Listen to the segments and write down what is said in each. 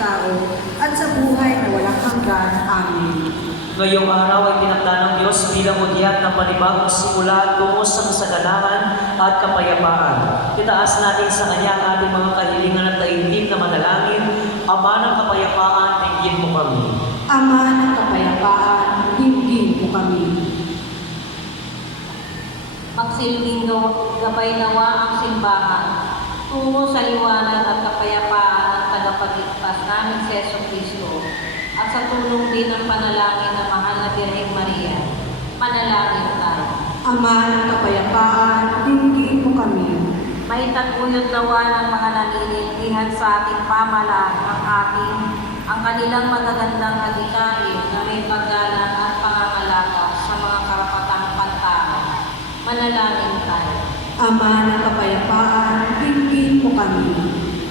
tao at sa buhay na walang hanggan. Amen. Ngayong araw ay tinakda ng Diyos bilang udyat ng panibagong simula tungo sa kasaganahan at kapayapaan. Itaas natin sa Kanya ang ating mga kahilingan at daigdig na manalangin. Ama ng kapayapaan, tingin mo kami. Ama ng kapayapaan, dinggin mo kami. Magsilbing gabay nawa ang simbahan tungo sa liwanag at kapayapaan ng tagapagligtas namin si Yesu Cristo at sa tulong din ng panalangin ng mahal na Birheng Maria. Manalangin tayo. Ama ng kapayapaan, dinggin mo kami. May taguyod nawa ng mga nalilingkihan sa ating pamalaan ang kanilang magagandang adhikain na may paggalang at pangangalaga sa mga karapatang pantao. Manalangin tayo. Ama ng kapayapaan, dinggin mo kami.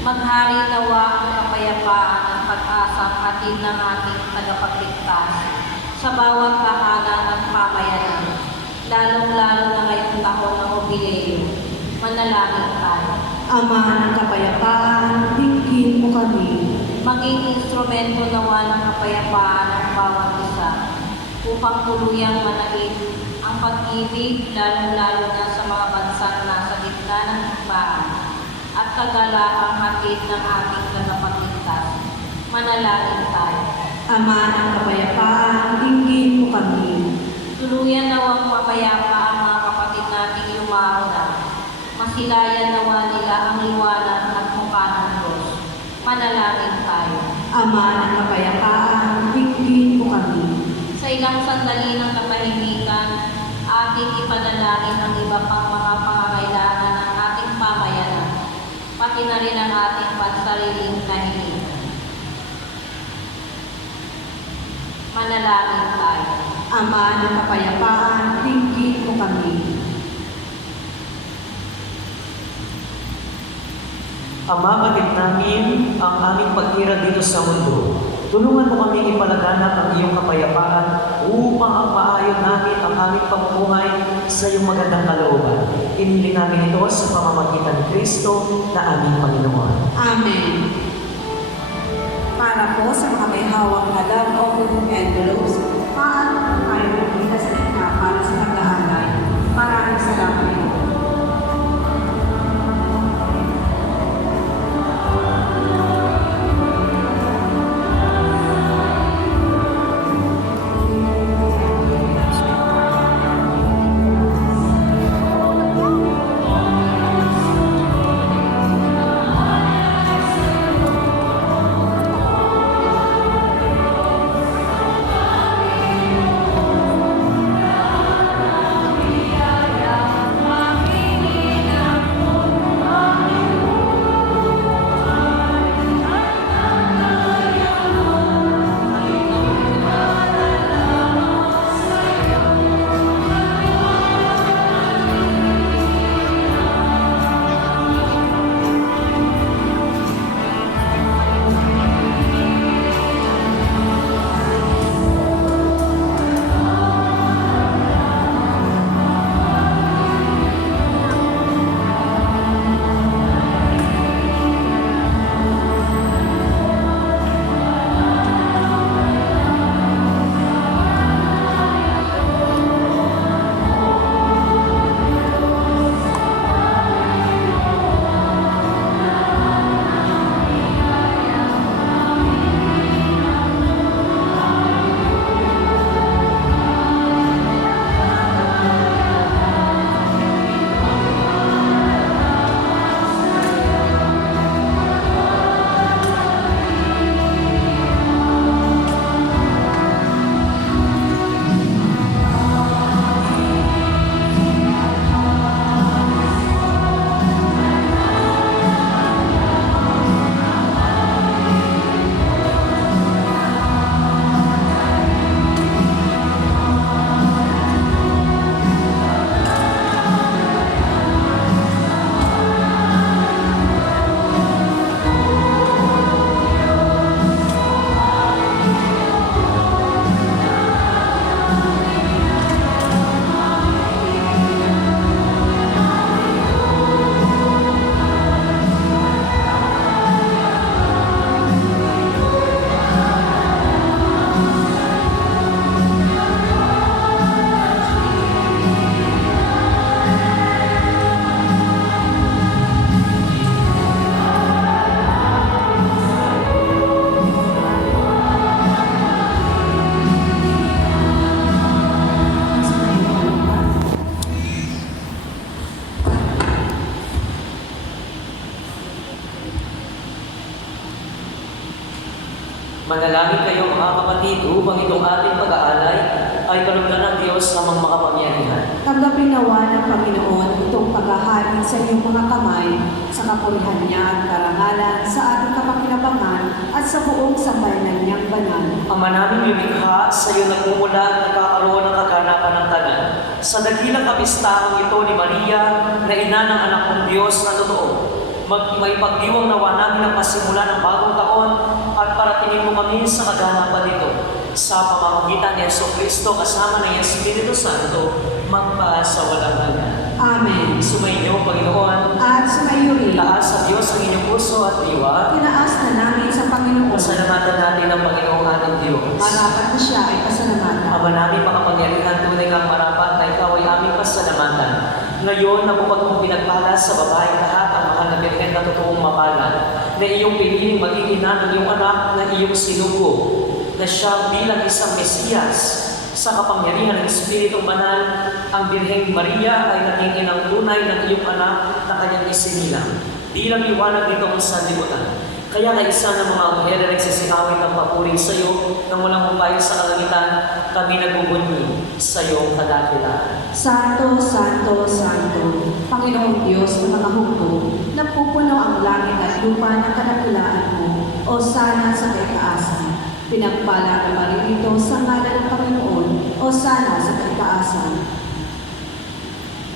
Maghari nawa ang kapayapaan at pag-asang hatid ng ating tagapagligtas sa bawat tahanan at pamayanan, lalong-lalo na ngayong taon ng Jubileo. Manalangin tayo. Ama ng kapayapaan, dinggin mo kami. Maging instrumento nawa ng kapayapaan ng bawat isa upang tuluyang manaig ang pag-ibig, lalong-lalo na sa mga bansang nasa gitna ng hukbaan at kagalakang hatid ng ating tagapagligtas. Manalangin tayo. Ama ng kapayapaan, dinggin mo kami. Tuluyan nawang mapayapa ang mga kapatid nating yumauna. Masilayan nawa nila ang liwanag at mukha ng Diyos. Manalangin tayo. Ama ng kapayapaan, dinggin mo kami. Sa ilang sandali ng katahimikan, ating ipanalangin ang iba pang mga pangangailangan ng ating pamayanan, pati na rin ang ating pansariling kahilingan. Manalangin tayo. Ama ng kapayapaan, dinggin mo kami. Ama, batid namin ang aming paghirap dito sa mundo. Tulungan mo kami ipalaganap ang iyong kapayapaan upang ang maayos namin ang aming pamumuhay sa iyong magandang kalooban. Inihiling namin ito sa pamamagitan ni Kristo na aming Panginoon. Amen. Para po sa mga may hawak na love offering envelopes, paano po kayo magkita sa gitna para sa pag-aalay? Maraming salamat po. Manalangin kayo mga kapatid upang itong ating pag-aalay ay kalugdan ng Diyos namang makapangyarihan. Tanggapin nawa ng Panginoon itong paghahari sa iyong mga kamay sa kapurihan niya at karangalan sa ating kapakinabangan at sa buong sambayanan niyang banal. Ama namin lumikha, sa iyo nagmumula at nagkakaroon ng kaganapan ng tanan. Sa dakilang kabistahang ito ni Maria, na ina ng anak ng Diyos na totoo, may pagdiwang nawa namin ang pasimula ng bagong taon at paratinin mo kami sa kaganapan nito. Sa pamamagitan ni Jesucristo kasama ng Espiritu Santo, magpasawalang hanggan. Amen. Sumainyo, Panginoon. At sumayo rin. Taas sa Diyos ang inyong puso at diwa. Tinaas na namin sa Panginoon. Pasalamatan natin ang Panginoong ating Diyos. Marapat na siya ay pasalamatan. Ama namin makapangyarihan, tunay kang marapat na ikaw ay aming pasalamatan. Ngayon, napupag mong pinagpala sa babae lahat ang mahal na Birhen na totoong mapalad, na iyong piniling maging ina ng iyong anak na iyong sinugo, na siya bilang isang Mesiyas sa kapangyarihan ng Espiritu Banal, ang Birheng Maria ay naging inang tunay ng iyong anak na kanyang isinilang. Bilang liwanag nito ang sanlibutan. Kaya kaisa ng mga anghel na nagsisikawin ng papuri sa iyo nang walang humpay sa kalangitan, kami nagbubunyi sa iyong kadakilaan. Santo, Santo, Santo, Panginoong Diyos ng mga hukbo, napupuno ang langit at lupa ng kadakilaan mo, o sana sa kaitaasan. Pinagpala naman rin ito sa ngalan ng Panginoon, o sana sa kaitaasan.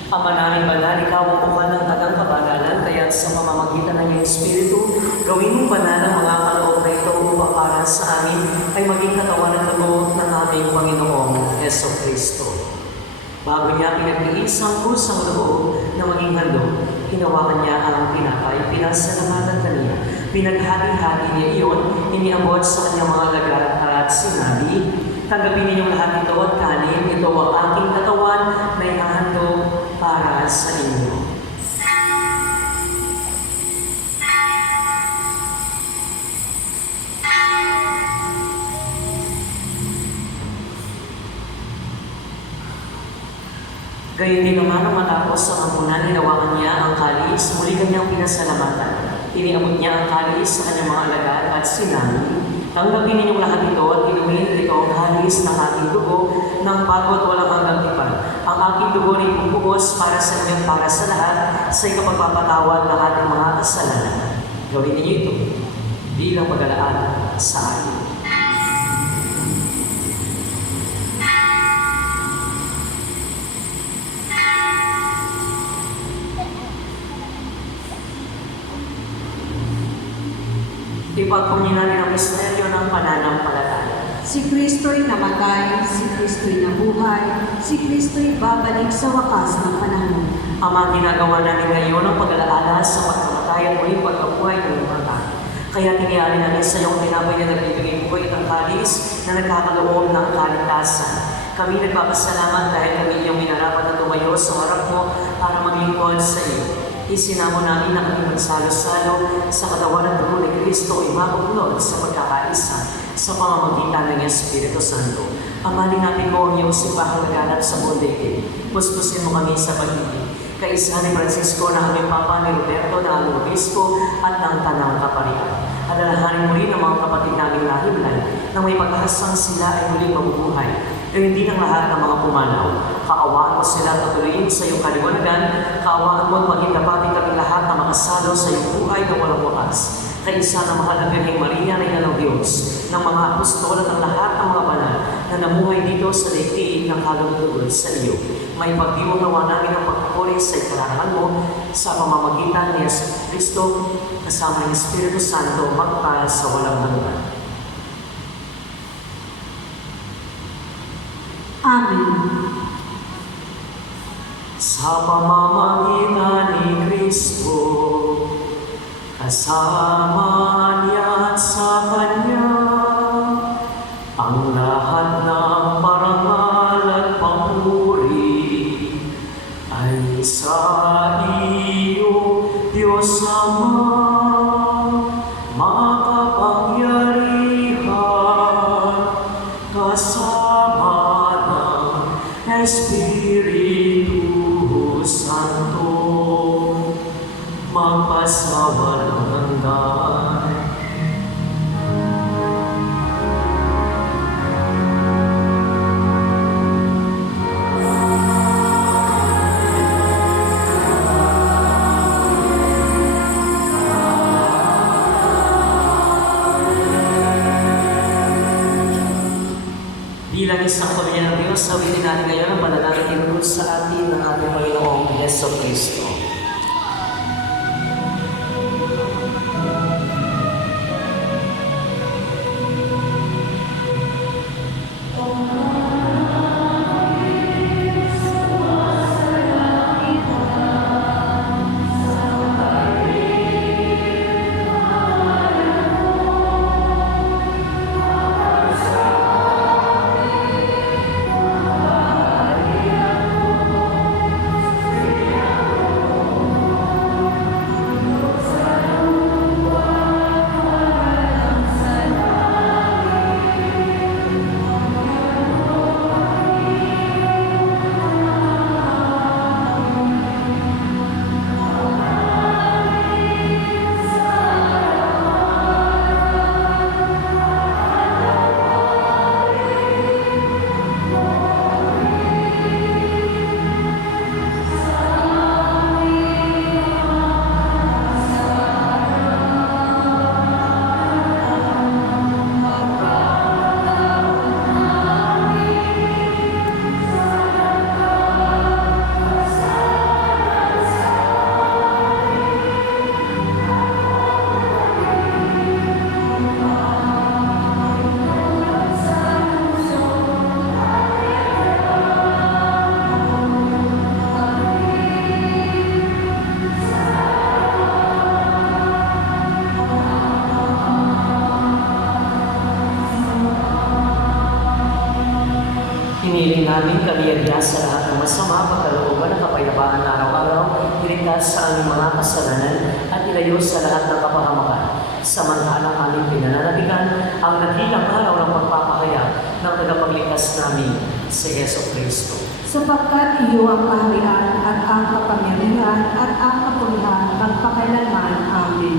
Ama namin banal, ikaw ang bukan ng tagang kapanalan, kaya sa pamamagitan ng iyong Espiritu, gawin mong banal ang mga kaloob na ito upang para sa amin ay maging katawan at dugo ng aming Panginoong Jesucristo. Bago niya pinag-iisang kusang loob na maging handog, hinawakan niya ang tinapay, pinasalamatan kaniya, pinaghati-hati niya iyon, iniabot sa kanyang mga lagar at sinabi, tanggapin ninyong lahat ito at kanin, ito ang aking katawan na ihahandog para sa inyo. Gayon din naman ang matapos sa kampunan, hinawakan niya ang kalis, muli kanyang pinasalamatan. Iniabot niya ang kalis sa kanyang mga alagad at sinabi, tanggapin ninyong lahat ito at inumin ito ang kalis ng aking dugo ng bago at walang hanggang tipan. Ang aking dugo ay bubugos para sa inyo para sa lahat sa ikapagpapatawad ng ating mga kasalanan. Gawin niyo ito bilang pag-alaala sa akin. Ipagpunyi natin ang misteryo ng pananampalataya. Si Kristo'y namatay, si Kristo'y nabuhay, si Kristo'y babalik sa wakas ng panahon. Ama, ginagawa namin ngayon ang pag-alaala sa pagkamatay at muling pagkabuhay ng mga. Kaya tiniyari namin sa iyong tinapay na nagbibigay buhay at ang kalis na nagkakaloob ng kaligtasan. Kami nagpapasalamat dahil kami iyong minarapat na tumayo sa harap mo para maglingkod sa iyo. Isinamo namin na kami magsalo-salo sa katawan at dugo ni Kristo ay mabuklod sa pagkakaisa sa pamamagitan ng Espiritu Santo. Amalingapin mo ang iyong sipahang laganap sa buong daigdig. Puspusin mo kami sa pag-ibig. Kaisa ni Francisco na aming Papa ni Roberto na aming Obispo at ng Tanang Kaparian. Alalahanin mo rin ang mga kapatid naming nahimlay na may pag-asang sila ay muling mabubuhay. Gayun din ang lahat ng mga pumanaw. Kaawaan mo sila at patuloyin sa iyong kaliwanagan. Kaawaan mo at maging dapatin kami lahat na makasalo sa iyong buhay na walang wakas. Kaisa na mahal na Birheng Maria na ina ng Diyos, ng mga apostol at ng lahat ng mga banal na namuhay dito sa daigdig ng kalugod sa iyo. May pagdiwang nawa namin ang pagpupuri sa ikarangan mo sa pamamagitan ni Jesucristo kasama ng Espiritu Santo magpa sa walang hanggan. Amen. Sa pamamagitan ni Kristo, kasama niya at sa Kanya, ang lahat ng parangal at papuri ay sa iyo, Diyos Ama, makapangyarihan, kasama ng Espiritu Santo, magpasawalang hanggan. pagsabihin natin ngayon ang panalangin tinulog sa atin ng ating Panginoong Yeso Kristo. Hiniling namin kaliyadya sa lahat ng masama, pagkalooban at kapayapaan na araw-araw, iligtas sa aming mga kasalanan at ilayo sa lahat ng kapahamakan. Samantalang aming pinananabigan ang nakilang araw ng pagpapahayag ng tagapagligtas namin, si Yeso Kristo. Sapagkat iyo ang kaharian at ang kapangyarihan at ang kapulihan magpakailanman. Amen.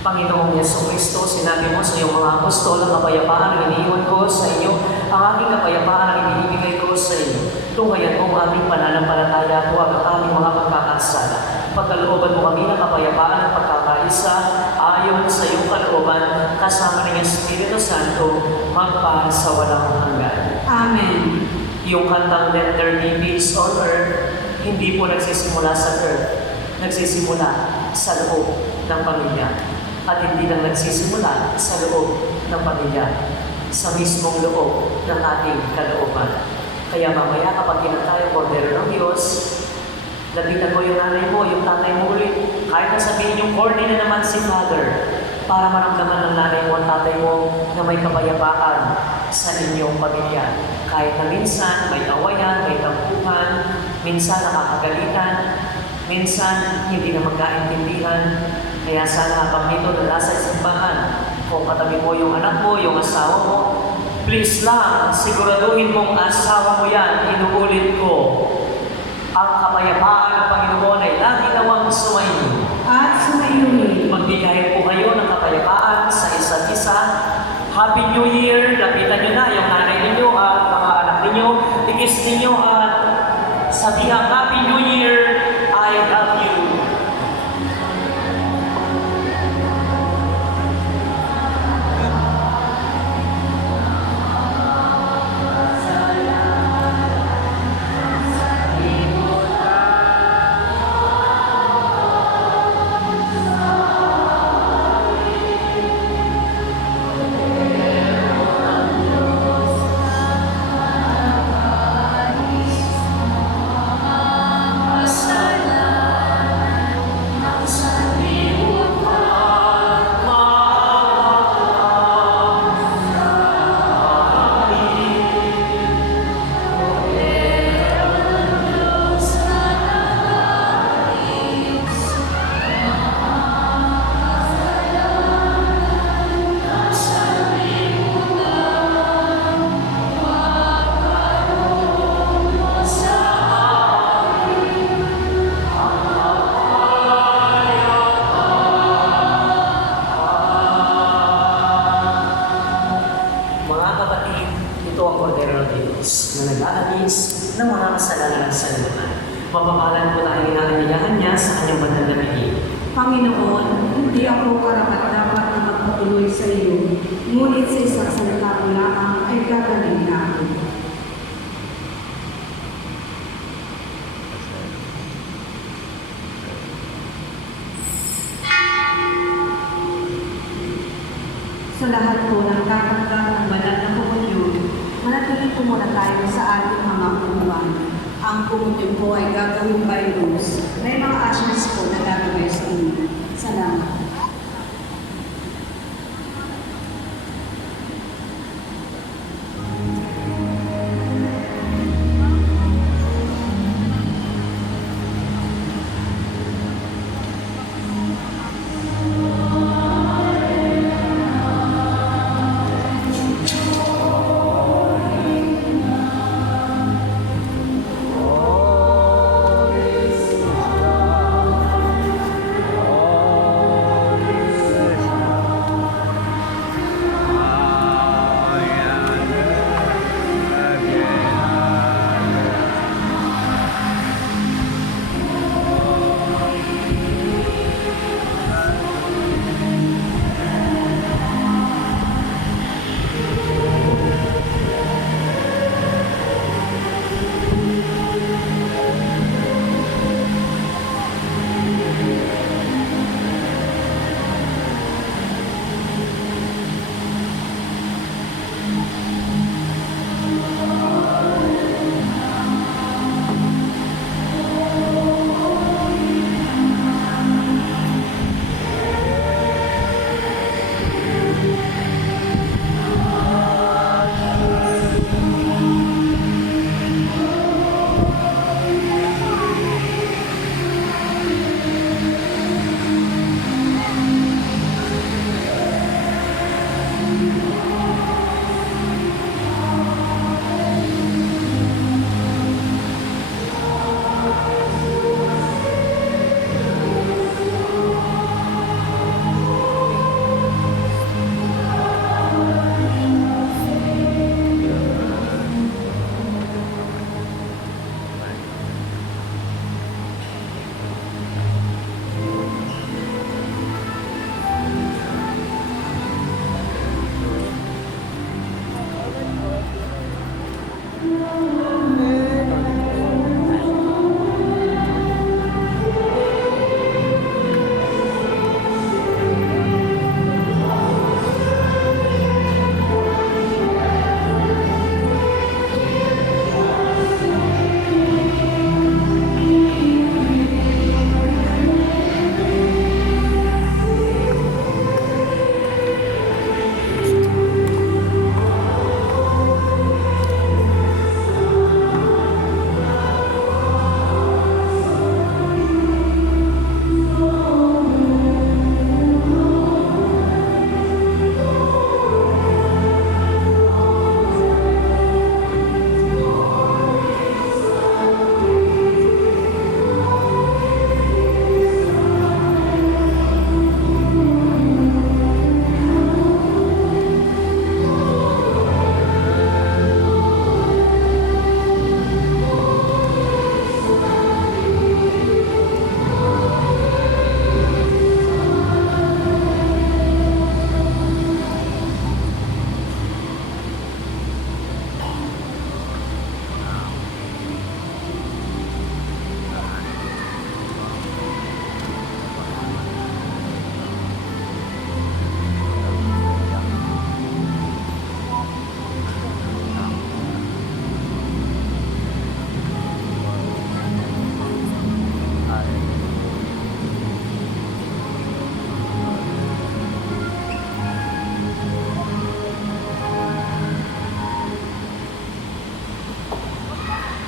Panginoong Yeso Kristo, sinabi mo sa iyong mga apostol ang kapayapaan ang iniiwan ko sa inyo, ang aking kapayapaan ang ibinibigay ko sa inyo. Tunghayan mo ang aming pananampalataya, huwag ang aming mga pagkakasala. Pagkalooban mo kami ng kapayapaan at pagkakaisa, ayon sa iyong kalooban, kasama ng Espiritu Santo, magpa sa walang hanggan. Amen. Yung kantang Let There Be Peace on Earth, hindi po nagsisimula sa earth, nagsisimula sa loob ng pamilya. At hindi lang nagsisimula sa loob ng pamilya, sa mismong loob ng ating kalooban. Kaya mamaya kapag kinatay ang Kordero ng Diyos, lapitan mo yung nanay mo, yung tatay mo ulit. Kahit na sabihin yung corny na naman si Father, para maramdaman ng nanay mo at tatay mo na may kapayapaan sa inyong pamilya. Kahit na minsan may awayan, may tampuhan, minsan nakakagalitan, minsan hindi na magkaintindihan. Kaya sana habang dito na nasa simbahan, kung katabi mo yung anak mo, yung asawa mo, please lang, siguraduhin mong asawa mo yan, inuulit ko. Ang kapayapaan ng Panginoon ay lagi nawang sumainyo. At sumayunin. Magbigayin po kayo ng kapayapaan sa isa't isa. Happy New Year! Lapitan nyo na yung nanay ninyo at mga anak ninyo. Ikis ninyo at sabihang Happy New Year! I love you! Ng mga kasalanan sa lupa. Mapapalan po tayo inaanyayahan niya sa kanyang banal na bigay. Panginoon, hindi ako karapat-dapat na magpatuloy sa iyo, ngunit sa isang salita mo lamang ay gagawin namin. Sa lahat po ng tatanggap ng banal na komunyon, manatili po muna tayo sa ating mga upuan. Ang komunyon po ay gagawin by rules. May mga ushers po na gagawin sa inyo. Salamat.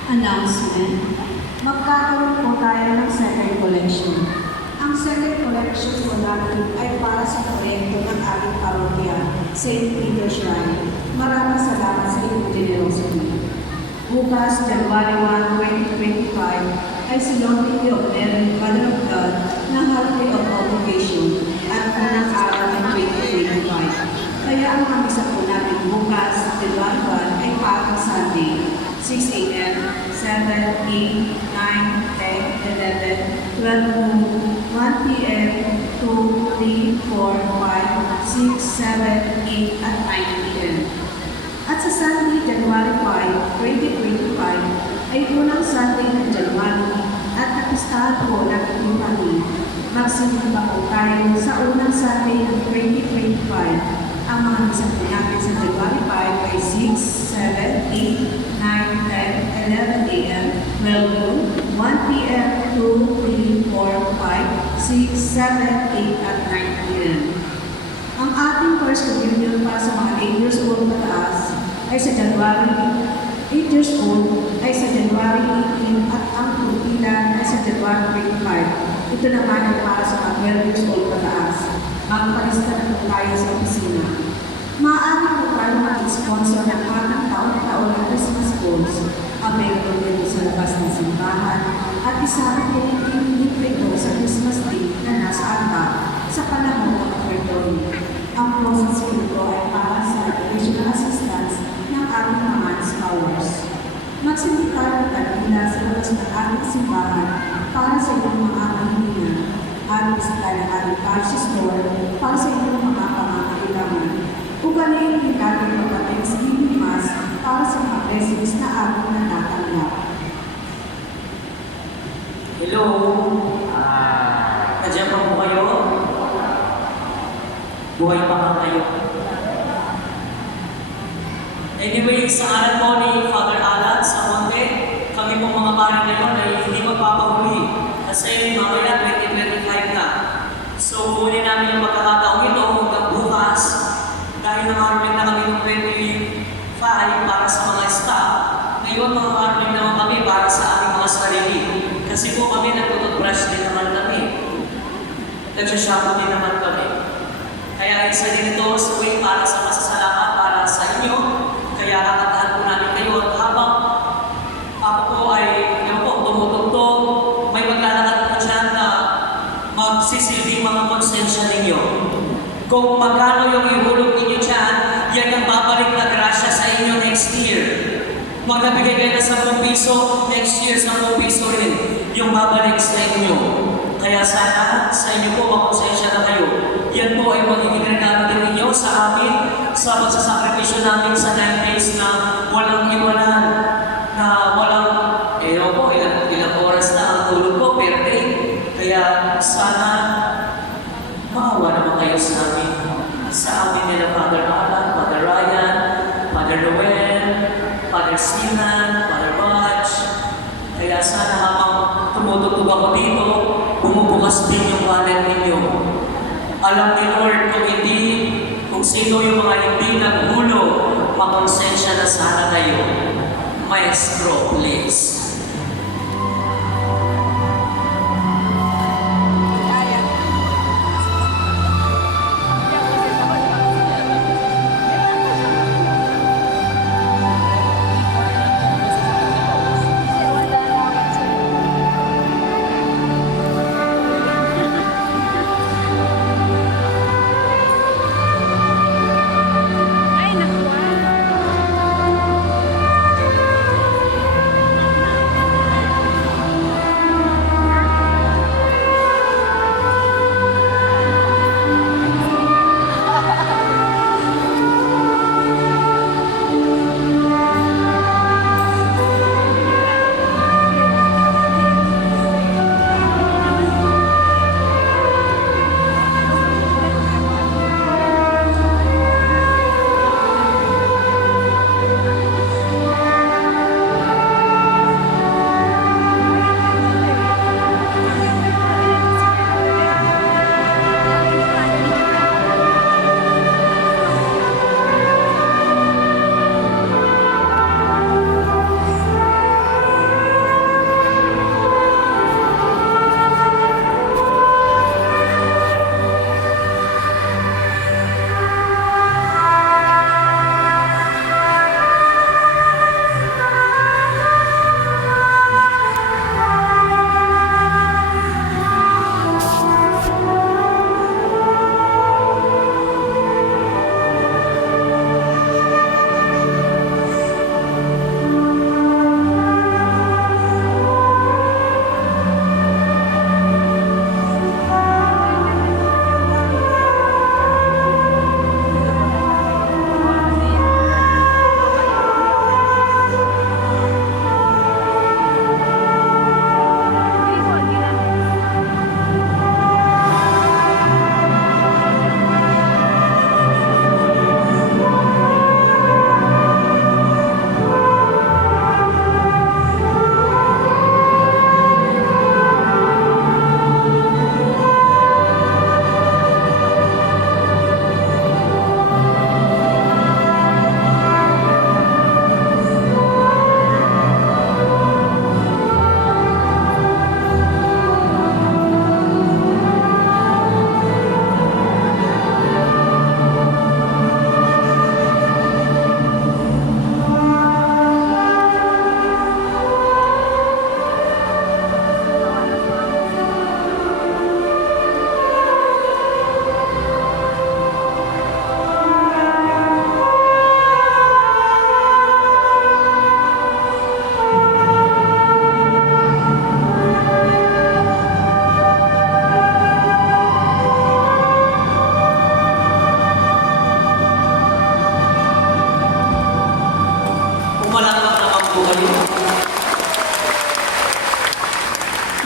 Announcement. Magkakaroon po tayo ng second collection. Ang second collection po natin ay para sa proyekto ng ating parokya, St. Peter Shrine. Maraming salamat sa inyong generosity. Bukas, January 1, 2025, ay silongin of Mary, Mother of God, ng Holiday of Obligation at unang araw ng 2025. Kaya ang mga misa po natin bukas, January 1, ay parang Sunday, 6 a.m., 7, 8, 9, 10, 11, 12 noon, 1 p.m., 2, 3, 4, 5, 6, 7, 8, at 9 p.m. At sa Sunday, January 5, 2025, ay unang Sunday ng January at napistahan po ng Tiffany. Magsimula po tayo sa unang Sunday ng 2025. Ang mga misa po natin sa January 5 ay 6, 7, 8, 9, 10, 11 a.m., 12 noon, 1 p.m., 2, 3, 4, 5, 6, 7, 8, at 9 p.m. Ang ating first communion para sa mga 8 years old pataas ay sa January 8 years old ay sa January 18 at ang pagpilan ay sa January 25. Ito naman ay para sa mga 12 years old pataas. Magpalista na po tayo sa opisina. Maaari po tayo mag-sponsor ng ating taon-taon na Christmas balls. Available din sa labas ng simbahan at isama po yung ito sa Christmas Day na nasa alta sa panahon ng offertory. Ang process po ito ay para sa additional assistance ng ating mga scholars. Magsimit tayo ng kanila sa labas ng ating simbahan para sa inyong mga kahilingan. Ating bisita ng ating parish store para sa inyong mga pangangailangan. Ugaliin din natin ang Thanksgiving Mass para sa mga blessings na ating natatanggap. Hello? Nandiyan pa po kayo? Buhay pa ba kayo? Anyway, sa aral po ni Father Alan sa Monte, kami pong mga pare ngayon ay hindi magpapahuli kasi mamaya 2025 na. So, kunin namin yung pagkakataong ito hanggang bukas dahil nakaroon na kami ng 25 para sa mga staff. Ngayon, mga karoon naman kami para sa aming mga sarili. Kasi po kami nagtututbrush din naman kami. Nagsashampoo din naman kami. Kaya isa din ito sa way para sa masasalamat para sa inyo. Kaya kakatahan po namin kayo at habang ako po ay tumutugtog, may maglalakad po dyan na magsisilbing mga konsensya ninyo. Kung magkano yung ihulog ninyo dyan, yan ang babalik na grasya sa inyo next year. Magbibigay kayo ng 10 piso, next year 10 piso rin yung babalik sa inyo. Kaya sana sa inyo po makonsensya na kayo. Yan po ay magiging regalo din ninyo sa amin sa pagsasakripisyo namin sa 9 days na walang iwanan, na walang, ilang oras na ang tulog ko per day. Kaya sana maawa naman kayo sa amin. Sa amin nila Father Alan, Father Ryan, Father Noel, Father Sinan, Father Butch. Kaya sana habang tumutugtog ako dito, bumubukas din yung wallet ninyo. Alam ni Lord kung sino yung mga hindi naghulo, makonsensya na sana kayo. Maestro, please. Ay, naku.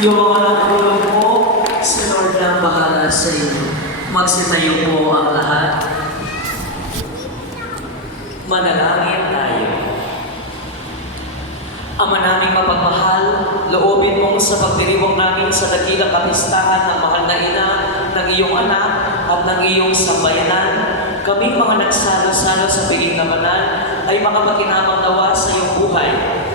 Yung mga nakatulong po, si Lord na bahala sa inyo. Magsitayo po ang lahat. Manalangin tayo. Ama naming mapagmahal, loobin mong sa pagdiriwang namin sa dakilang kapistahan ng mahal na ina, ng iyong anak, at ng iyong sambayanan, kami mga nagsalo-salo sa piling na banal ay makapakinabang nawa sa iyong buhay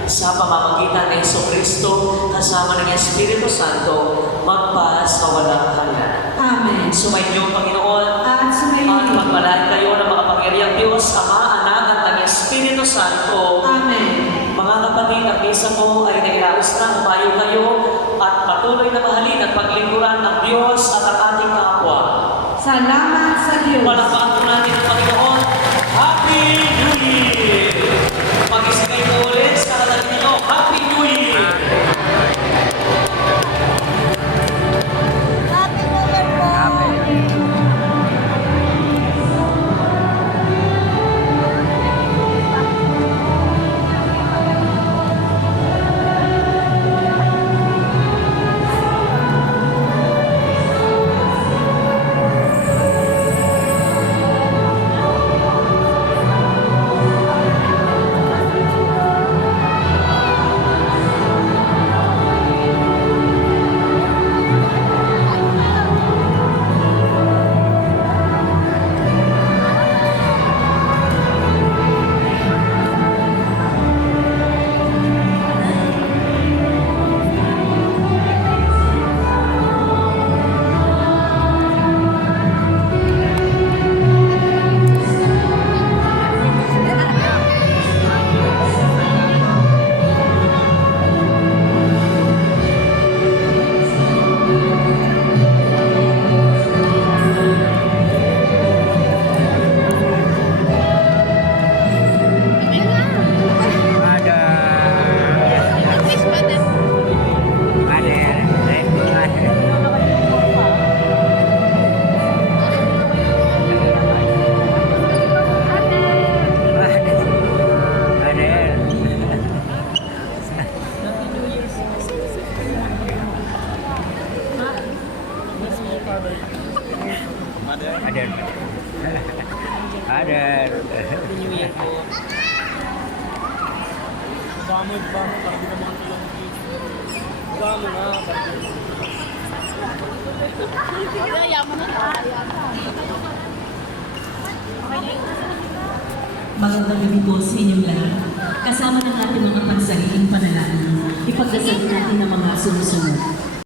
sa pamamagitan ni Jesucristo kasama ng Espiritu Santo magpasawalang hanggan. Amen. Sumainyo, Panginoon, At at sumayin. magpalain kayo ng mga pangyariang Diyos, Ama, Anak, at ng Espiritu Santo. Amen. Mga kapatid, ang misa po ay nailaos na, umayo kayo at patuloy na mahalin at paglingkuran ng Diyos at ang ating kapwa. Salamat sa Diyos. Palakpakan po natin ang Panginoon. Happy New Year! Mag-isigay po ulit sa kataling nito. Happy New Year! Magandang gabi po sa inyong lahat. Kasama ng ating mga pansariling panalangin, ipagdasal natin ang mga sumusunod.